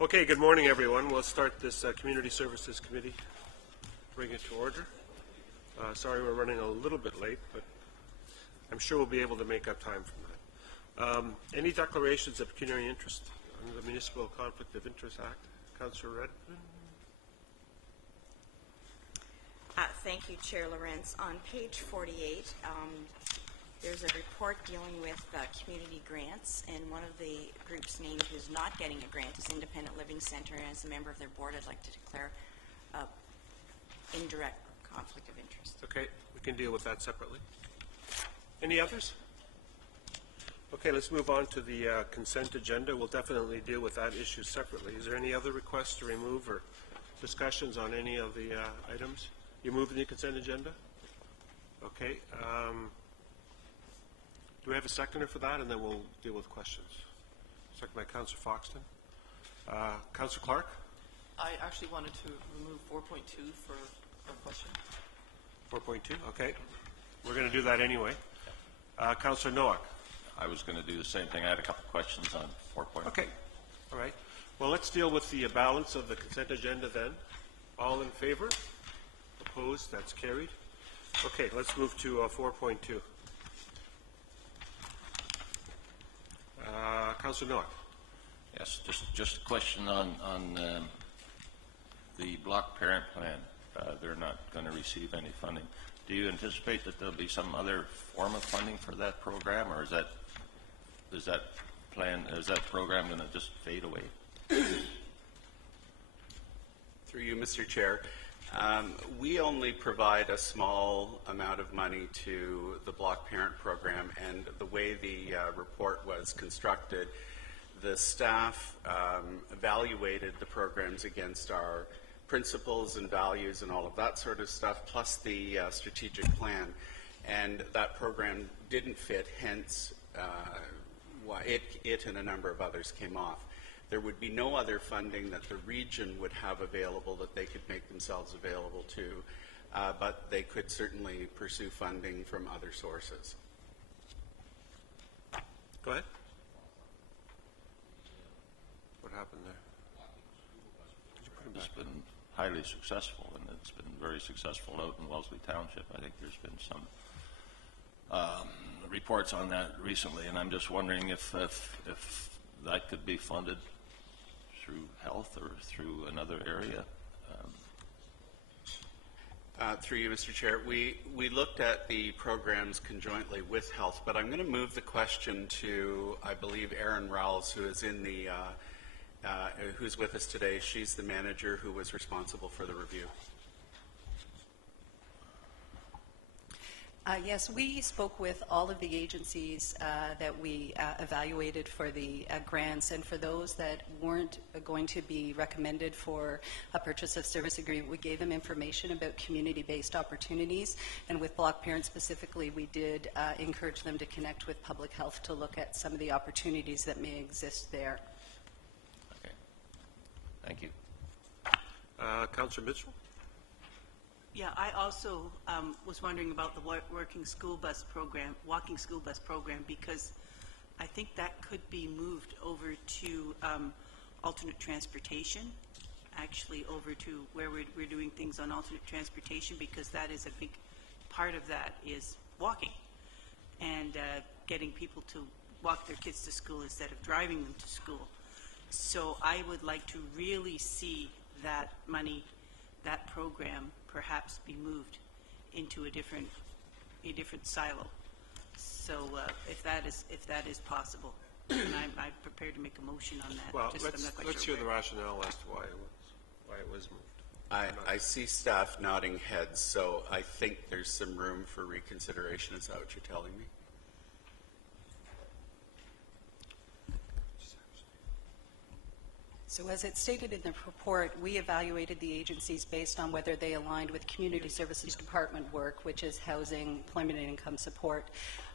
Okay, good morning, everyone. We'll start this Community Services Committee. Bring it to order. Sorry we're running a little bit late, but I'm sure we'll be able to make up time from that. Any declarations of pecuniary interest under the Municipal Conflict of Interest Act? Councillor Redmond? Thank you, Chair Lawrence. On page 48, there's a report dealing with community grants, and one of the groups named who's not getting a grant is Independent Living Centre, and as a member of their board, I'd like to declare indirect conflict of interest. Okay, we can deal with that separately. Any others? Okay, let's move on to the consent agenda. We'll definitely deal with that issue separately. Is there any other requests to remove or discussions on any of the items? You moving the consent agenda? Okay. Do we have a seconder for that, and then we'll deal with questions? Second by Councillor Foxton. Councillor Clark? I actually wanted to remove 4.2 for a question. 4.2, okay. We're going to do that anyway. Councillor Nowak? I was going to do the same thing. I had a couple questions on 4.2. Okay. All right. Well, let's deal with the balance of the consent agenda then. All in favor? Opposed? That's carried. Okay, let's move to 4.2. Councillor Nowak. Yes, just a question on the block parent plan. They're not going to receive any funding. Do you anticipate that there'll be some other form of funding for that program, or is that program going to just fade away? Through you, Mr. Chair. We only provide a small amount of money to the block parent program, and the way the report was constructed, the staff evaluated the programs against our principles and values and all of that sort of stuff, plus the strategic plan, and that program didn't fit, hence why it and a number of others came off. There would be no other funding that the region would have available that they could make themselves available to, but they could certainly pursue funding from other sources. Go ahead. What happened there? It's been highly successful, and it's been very successful out in Wellesley Township. I think there's been some reports on that recently, and I'm just wondering if that could be funded through health or through another area. Through you, Mr. Chair, we looked at the programs conjointly with health, but I'm going to move the question to, I believe, Erin Rowles, who is in the who's with us today. She's the manager who was responsible for the review. Yes, we spoke with all of the agencies that we evaluated for the grants, and for those that weren't going to be recommended for a purchase of service agreement, we gave them information about community-based opportunities, and with block parents specifically, we did encourage them to connect with public health to look at some of the opportunities that may exist there. Okay. Thank you. Councillor Mitchell? Yeah, I also was wondering about the walking school bus program, because I think that could be moved over to alternate transportation, actually over to where we're doing things on alternate transportation, because that is a big part of that is walking and getting people to walk their kids to school instead of driving them to school. So I would like to really see that money, that program, perhaps be moved into a different silo. So if that is possible, and I'm prepared to make a motion on that. Well, let's hear the rationale as to why it was moved. I see staff nodding heads, so I think there's some room for reconsideration. Is that what you're telling me? So as it's stated in the report, we evaluated the agencies based on whether they aligned with Community Services Department work, which is housing, employment and income support,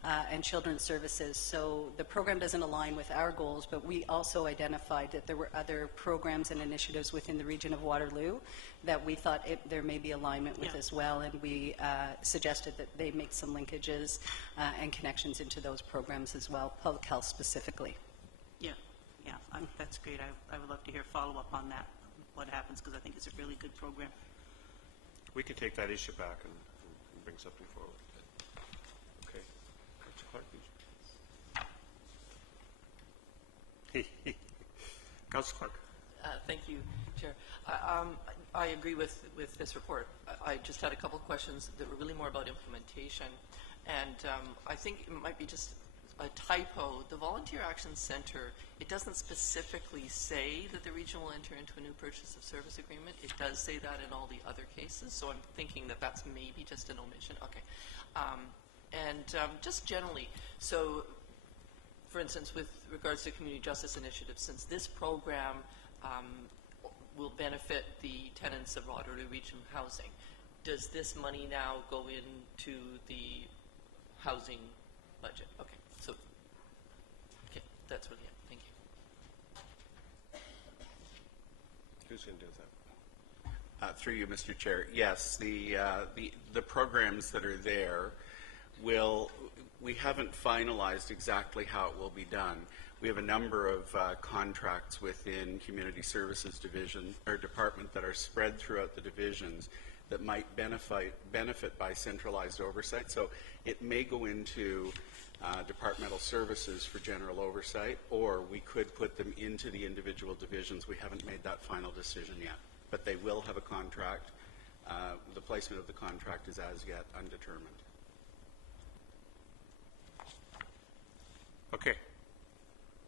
and children's services. So the program doesn't align with our goals, but we also identified that there were other programs and initiatives within the region of Waterloo that we thought there may be alignment with as well, and we suggested that they make some linkages and connections into those programs as well, public health specifically. Yeah. Yeah, that's great. I would love to hear follow-up on that, what happens, because I think it's a really good program. We can take that issue back and bring something forward. Okay. Councillor Clark, please. Councillor Clark. Thank you, Chair. I agree with this report. I just had a couple of questions that were really more about implementation. And I think it might be just a typo. The Volunteer Action Center, it doesn't specifically say that the region will enter into a new purchase of service agreement. It does say that in all the other cases, so I'm thinking that that's maybe just an omission. Okay. Just generally, so for instance, with regards to community justice initiatives, since this program will benefit the tenants of Waterloo Region Housing, does this money now go into the housing budget? Okay, so, okay, that's really it. Thank you. Who's going to do that? Through you, Mr. Chair. Yes, the programs that are there we haven't finalized exactly how it will be done. We have a number of contracts within Community Services Division or Department that are spread throughout the divisions that might benefit by centralized oversight. So it may go into departmental services for general oversight, or we could put them into the individual divisions. We haven't made that final decision yet, but they will have a contract. The placement of the contract is as yet undetermined. Okay.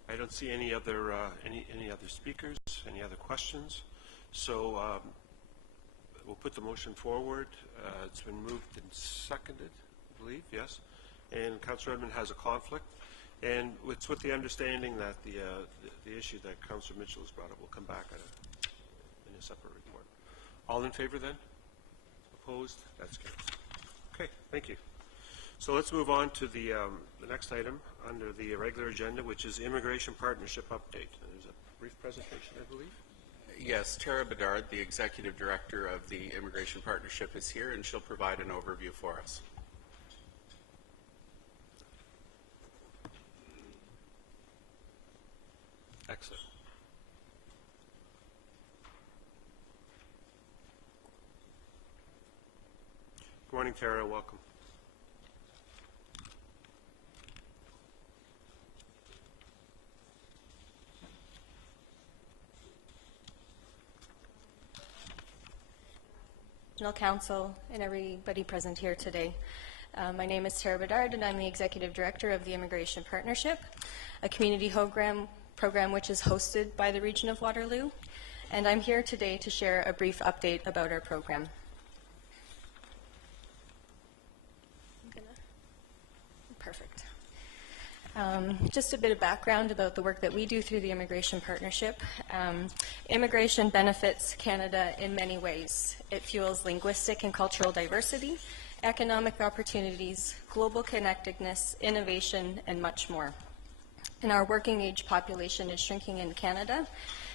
I don't see any other speakers, any other questions. So we'll put the motion forward. It's been moved and seconded, I believe, yes. And Councillor Edmund has a conflict. And it's with the understanding that the issue that Councillor Mitchell has brought up will come back in a separate report. All in favor then? Opposed? That's good. Okay, thank you. So let's move on to the next item under the regular agenda, which is Immigration Partnership Update. There's a brief presentation, I believe. Yes, Tara Bedard, the Executive Director of the Immigration Partnership, is here, and she'll provide an overview for us. Excellent. Good morning, Tara. Welcome. Council and everybody present here today. My name is Tara Bedard, and I'm the Executive Director of the Immigration Partnership, a community program which is hosted by the region of Waterloo. And I'm here today to share a brief update about our program. Perfect. Just a bit of background about the work that we do through the Immigration Partnership. Immigration benefits Canada in many ways. It fuels linguistic and cultural diversity, economic opportunities, global connectedness, innovation, and much more. And our working age population is shrinking in Canada.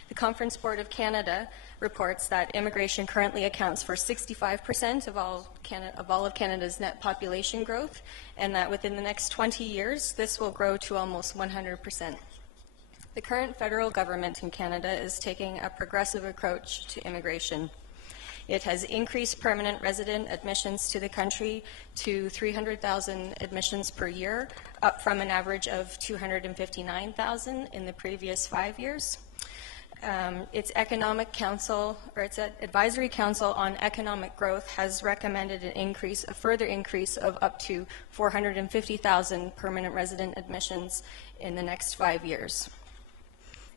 The Conference Board of Canada reports that immigration currently accounts for 65% of all of Canada's net population growth, and that within the next 20 years, this will grow to almost 100%. The current federal government in Canada is taking a progressive approach to immigration. It has increased permanent resident admissions to the country to 300,000 admissions per year, up from an average of 259,000 in the previous 5 years. Its Economic Council, or its Advisory Council on Economic Growth, has recommended a further increase of up to 450,000 permanent resident admissions in the next 5 years.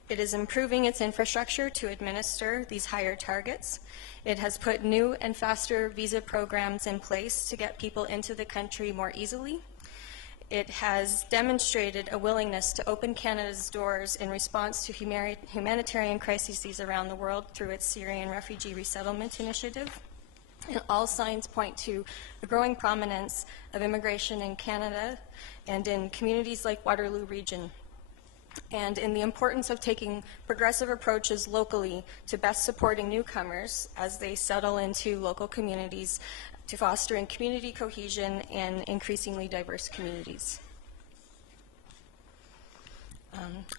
It is improving its infrastructure to administer these higher targets. It has put new and faster visa programs in place to get people into the country more easily. It has demonstrated a willingness to open Canada's doors in response to humanitarian crises around the world through its Syrian Refugee Resettlement Initiative. And all signs point to the growing prominence of immigration in Canada and in communities like Waterloo Region, and in the importance of taking progressive approaches locally to best supporting newcomers as they settle into local communities, to fostering community cohesion and increasingly diverse communities.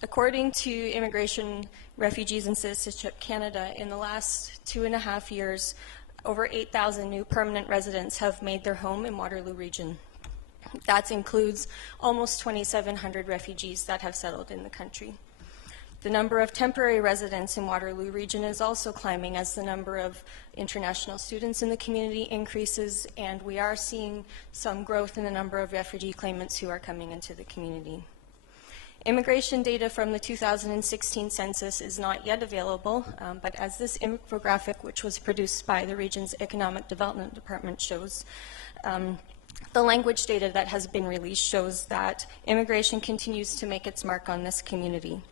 According to Immigration, Refugees and Citizenship Canada, in the last 2.5 years, over 8,000 new permanent residents have made their home in Waterloo Region. That includes almost 2,700 refugees that have settled in the country. The number of temporary residents in Waterloo Region is also climbing as the number of international students in the community increases, and we are seeing some growth in the number of refugee claimants who are coming into the community. Immigration data from the 2016 census is not yet available, but as this infographic, which was produced by the region's Economic Development Department, shows, the language data that has been released shows that immigration continues to make its mark on this community.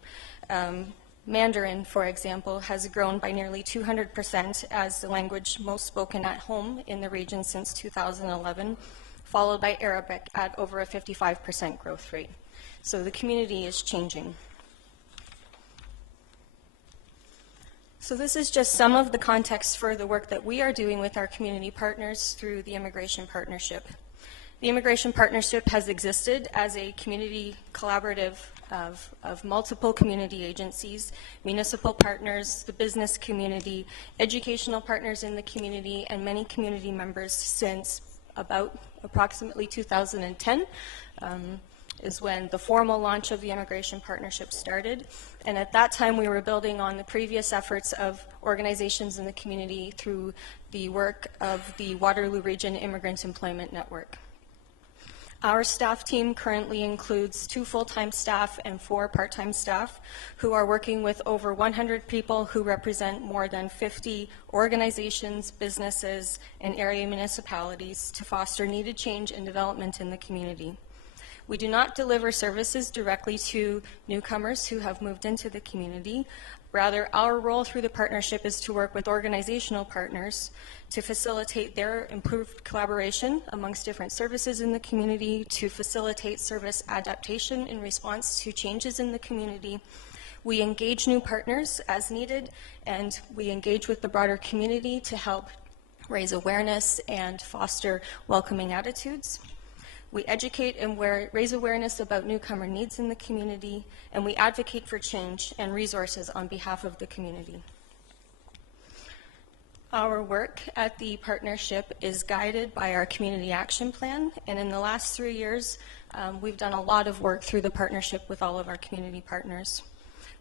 Mandarin, for example, has grown by nearly 200% as the language most spoken at home in the region since 2011, followed by Arabic at over a 55% growth rate. So the community is changing. So this is just some of the context for the work that we are doing with our community partners through the Immigration Partnership. The Immigration Partnership has existed as a community collaborative of multiple community agencies, municipal partners, the business community, educational partners in the community, and many community members since about approximately 2010. Is when the formal launch of the Immigration Partnership started. And at that time, we were building on the previous efforts of organizations in the community through the work of the Waterloo Region Immigrant Employment Network. Our staff team currently includes 2 full-time staff and 4 part-time staff who are working with over 100 people who represent more than 50 organizations, businesses, and area municipalities to foster needed change and development in the community. We do not deliver services directly to newcomers who have moved into the community. Rather, our role through the partnership is to work with organizational partners to facilitate their improved collaboration amongst different services in the community, to facilitate service adaptation in response to changes in the community. We engage new partners as needed, and we engage with the broader community to help raise awareness and foster welcoming attitudes. We educate and raise awareness about newcomer needs in the community, and we advocate for change and resources on behalf of the community. Our work at the partnership is guided by our community action plan, and in the last 3 years, we've done a lot of work through the partnership with all of our community partners.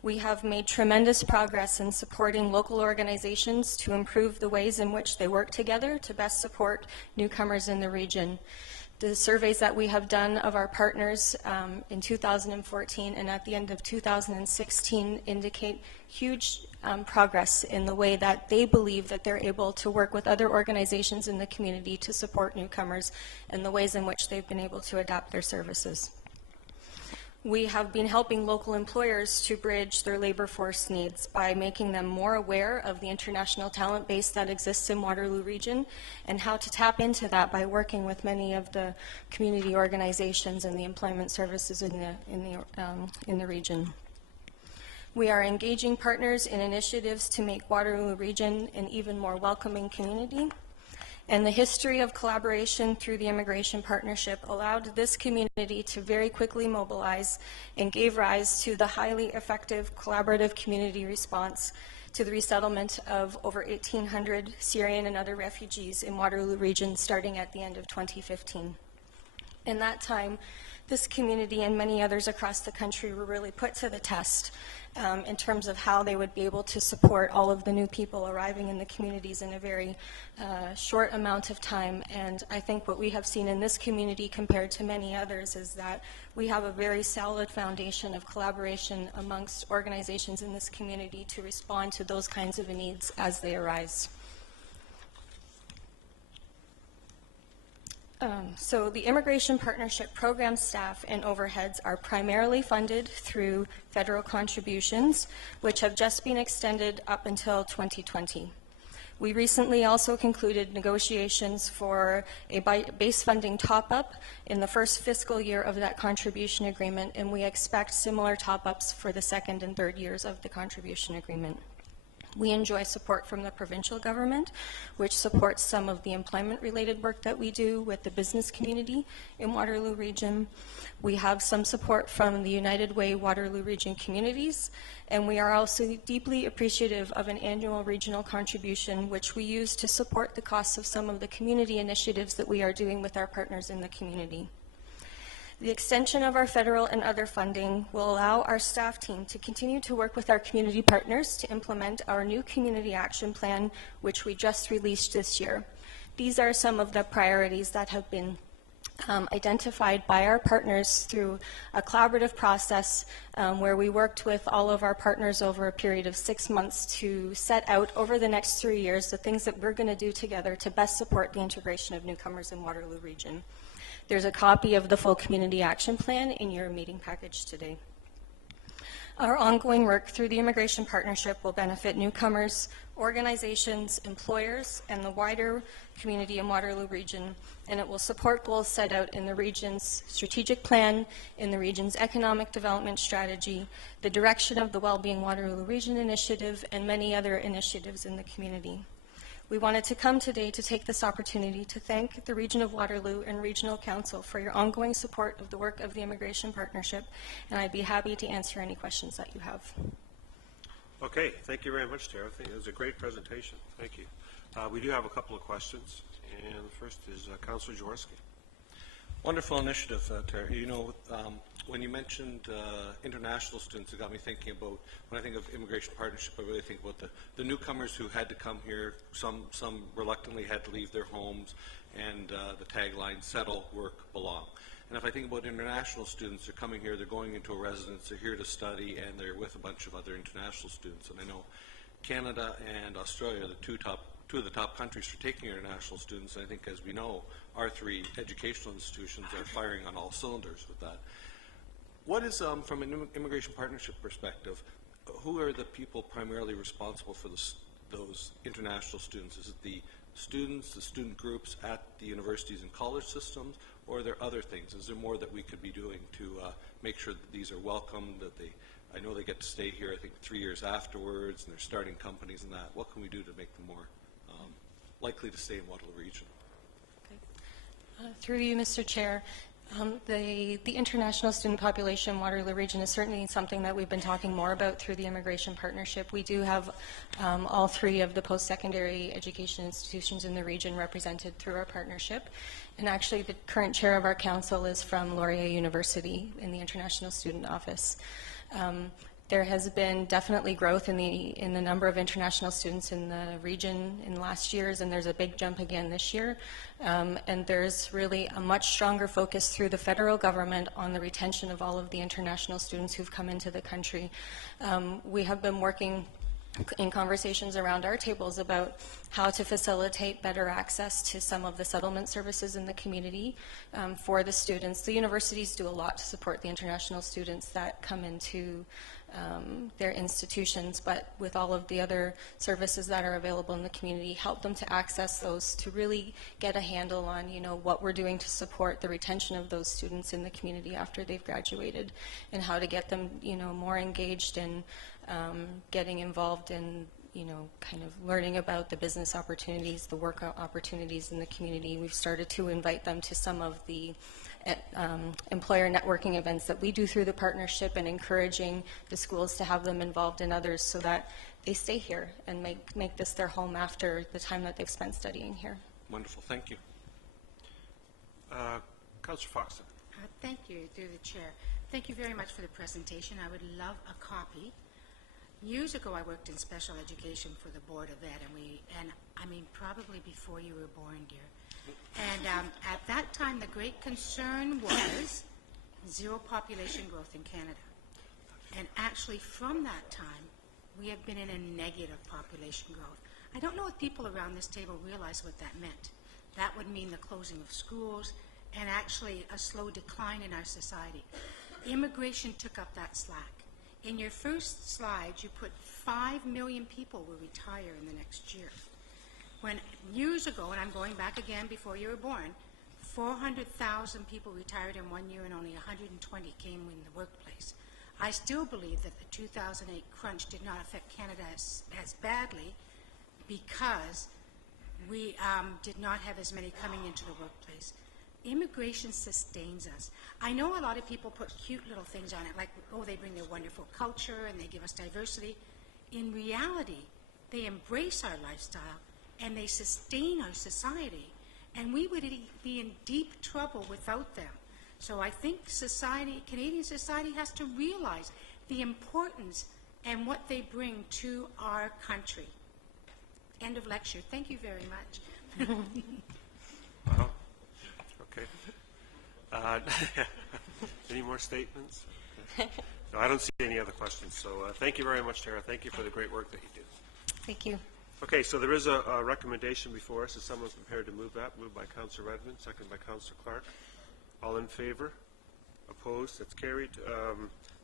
We have made tremendous progress in supporting local organizations to improve the ways in which they work together to best support newcomers in the region. The surveys that we have done of our partners in 2014 and at the end of 2016 indicate huge progress in the way that they believe that they're able to work with other organizations in the community to support newcomers and the ways in which they've been able to adapt their services. We have been helping local employers to bridge their labor force needs by making them more aware of the international talent base that exists in Waterloo Region and how to tap into that by working with many of the community organizations and the employment services in the region. We are engaging partners in initiatives to make Waterloo Region an even more welcoming community. And the history of collaboration through the Immigration Partnership allowed this community to very quickly mobilize and gave rise to the highly effective collaborative community response to the resettlement of over 1,800 Syrian and other refugees in Waterloo Region starting at the end of 2015. In that time, this community and many others across the country were really put to the test in terms of how they would be able to support all of the new people arriving in the communities in a very short amount of time. And I think what we have seen in this community compared to many others is that we have a very solid foundation of collaboration amongst organizations in this community to respond to those kinds of needs as they arise. So the Immigration Partnership program staff and overheads are primarily funded through federal contributions, which have just been extended up until 2020. We recently also concluded negotiations for a base funding top-up in the first fiscal year of that contribution agreement, and we expect similar top-ups for the second and third years of the contribution agreement. We enjoy support from the provincial government, which supports some of the employment-related work that we do with the business community in Waterloo Region. We have some support from the United Way Waterloo Region communities, and we are also deeply appreciative of an annual regional contribution, which we use to support the costs of some of the community initiatives that we are doing with our partners in the community. The extension of our federal and other funding will allow our staff team to continue to work with our community partners to implement our new community action plan, which we just released this year. These are some of the priorities that have been identified by our partners through a collaborative process where we worked with all of our partners over a period of 6 months to set out over the next 3 years the things that we're going to do together to best support the integration of newcomers in Waterloo Region. There's a copy of the full community action plan in your meeting package today. Our ongoing work through the Immigration Partnership will benefit newcomers, organizations, employers, and the wider community in Waterloo Region, and it will support goals set out in the region's strategic plan, in the region's economic development strategy, the direction of the Wellbeing Waterloo Region initiative, and many other initiatives in the community. We wanted to come today to take this opportunity to thank the Region of Waterloo and Regional Council for your ongoing support of the work of the Immigration Partnership, and I'd be happy to answer any questions that you have. Okay, thank you very much, Tara. I think it was a great presentation. Thank you. We do have a couple of questions, and the first is Councillor Jaworski. Wonderful initiative, Tara. You know, when you mentioned international students, it got me thinking about, when I think of Immigration Partnership, I really think about the newcomers who had to come here. Some reluctantly had to leave their homes, and the tagline, settle, work, belong. And if I think about international students, they're coming here, they're going into a residence, they're here to study, and they're with a bunch of other international students. And I know Canada and Australia are the two of the top countries for taking international students. And I think, as we know, our 3 educational institutions are firing on all cylinders with that. What is, from an Immigration Partnership perspective, who are the people primarily responsible for those international students? Is it the students, the student groups at the universities and college systems, or are there other things? Is there more that we could be doing to make sure that these are welcome, that I know they get to stay here, I think, 3 years afterwards, and they're starting companies and that. What can we do to make them more likely to stay in Waterloo Region? Okay. Through you, Mr. Chair, the international student population in Waterloo Region is certainly something that we've been talking more about through the Immigration Partnership. We do have all 3 of the post-secondary education institutions in the region represented through our partnership. And actually, the current chair of our council is from Laurier University in the International Student Office. There has been definitely growth in the number of international students in the region in the last years, and there's a big jump again this year. And there's really a much stronger focus through the federal government on the retention of all of the international students who've come into the country. We have been working in conversations around our tables about how to facilitate better access to some of the settlement services in the community for the students. The universities do a lot to support the international students that come into their institutions, but with all of the other services that are available in the community, help them to access those to really get a handle on, you know, what we're doing to support the retention of those students in the community after they've graduated, and how to get them, you know, more engaged in getting involved in, you know, kind of learning about the business opportunities, the work opportunities in the community. We've started to invite them to some of the employer networking events that we do through the partnership, and encouraging the schools to have them involved in others so that they stay here and make this their home after the time that they've spent studying here. Wonderful. Thank you. Councillor Foxton. Thank you, through the chair. Thank you very much for the presentation. I would love a copy. Years ago, I worked in special education for the Board of Ed, and I mean, probably before you were born, dear. And at that time, the great concern was zero population growth in Canada. And actually, from that time, we have been in a negative population growth. I don't know if people around this table realize what that meant. That would mean the closing of schools and actually a slow decline in our society. Immigration took up that slack. In your first slide, you put 5 million people will retire in the next year. When years ago, and I'm going back again before you were born, 400,000 people retired in 1 year and only 120 came in the workplace. I still believe that the 2008 crunch did not affect Canada as badly because we did not have as many coming into the workplace. Immigration sustains us. I know a lot of people put cute little things on it, like, oh, they bring their wonderful culture and they give us diversity. In reality, they embrace our lifestyle and they sustain our society. And we would be in deep trouble without them. So I think society, Canadian society, has to realize the importance and what they bring to our country. End of lecture. Thank you very much. Wow. Okay. Any more statements? No, I don't see any other questions. So thank you very much, Tara. Thank you for the great work that you do. Thank you. Okay, so there is a recommendation before us. Is someone prepared to move that? Moved by Councillor Redmond, second by Councillor Clark. All in favor? Opposed? That's carried.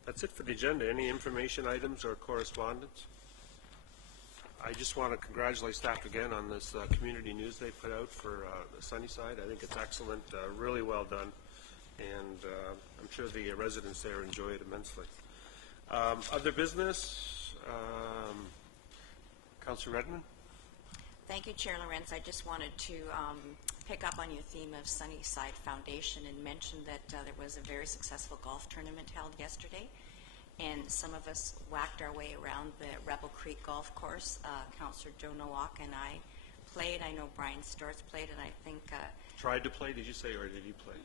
That's it for the agenda. Any information items or correspondence? I just want to congratulate staff again on this community news they put out for Sunnyside. I think it's excellent, really well done, and I'm sure the residents there enjoy it immensely. Other business? Councillor Redmond? Thank you, Chair Lawrence. I just wanted to pick up on your theme of Sunnyside Foundation and mention that there was a very successful golf tournament held yesterday, and some of us whacked our way around the Rebel Creek Golf Course. Councillor Joe Nowak and I played. I know Brian Storts played, and I think... Tried to play, did you say, or did you play?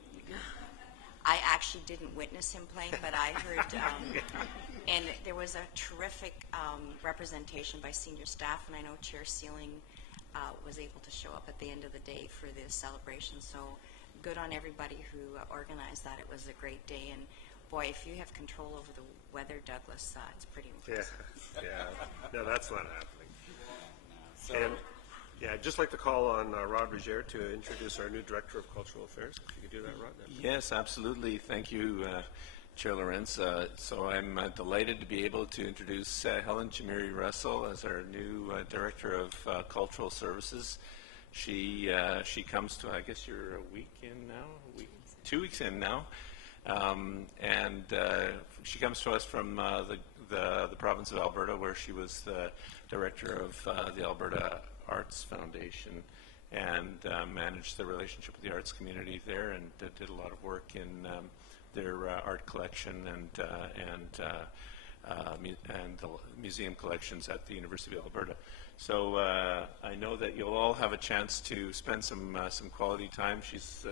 I actually didn't witness him playing, but I heard, and there was a terrific representation by senior staff, and I know Chair Sealing was able to show up at the end of the day for this celebration. So good on everybody who organized that. It was a great day, and boy, if you have control over the weather, Douglas, it's pretty impressive. Yeah. No, that's not happening. And yeah, I'd just like to call on Rod Roger to introduce our new Director of Cultural Affairs. If you could do that, Rod. Yes, absolutely. Thank you, Chair Lawrence. So I'm delighted to be able to introduce Helen Jamiri Russell as our new Director of Cultural Services. She comes to, I guess you're a week in now, 2 weeks in now, and she comes to us from the province of Alberta, where she was the Director of the Alberta Arts Foundation and managed the relationship with the arts community there, and did a lot of work in their art collection and the museum collections at the University of Alberta. So I know that you'll all have a chance to spend some quality time. She's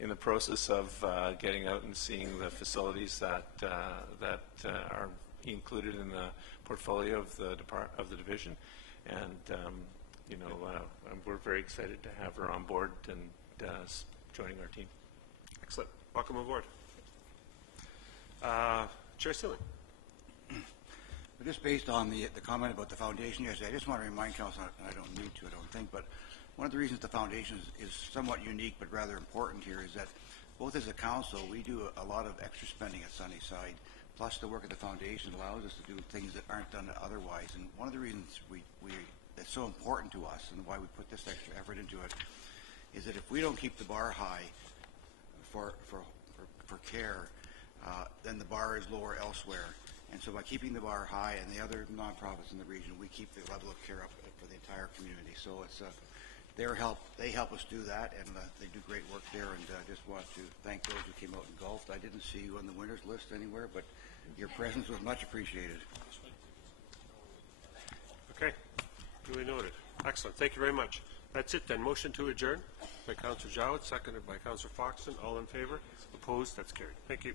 in the process of getting out and seeing the facilities that are included in the portfolio of the division, and we're very excited to have her on board and joining our team. Excellent. Welcome aboard. Chair Sealing. Just based on the comment about the foundation yesterday, I just want to remind Council, and I don't need to, I don't think, but one of the reasons the foundation is somewhat unique but rather important here is that both as a council, we do a lot of extra spending at Sunnyside, plus the work of the foundation allows us to do things that aren't done otherwise. And one of the reasons that's so important to us and why we put this extra effort into it is that if we don't keep the bar high for care, then the bar is lower elsewhere. And so by keeping the bar high and the other nonprofits in the region, we keep the level of care up for the entire community. So it's they help us do that, and they do great work there. And I just want to thank those who came out and golfed. I didn't see you on the winners list anywhere, but your presence was much appreciated. Okay. Duly noted. Excellent. Thank you very much. That's it then. Motion to adjourn by Councillor Jowett, seconded by Councillor Foxton. All in favor? Opposed? That's carried. Thank you.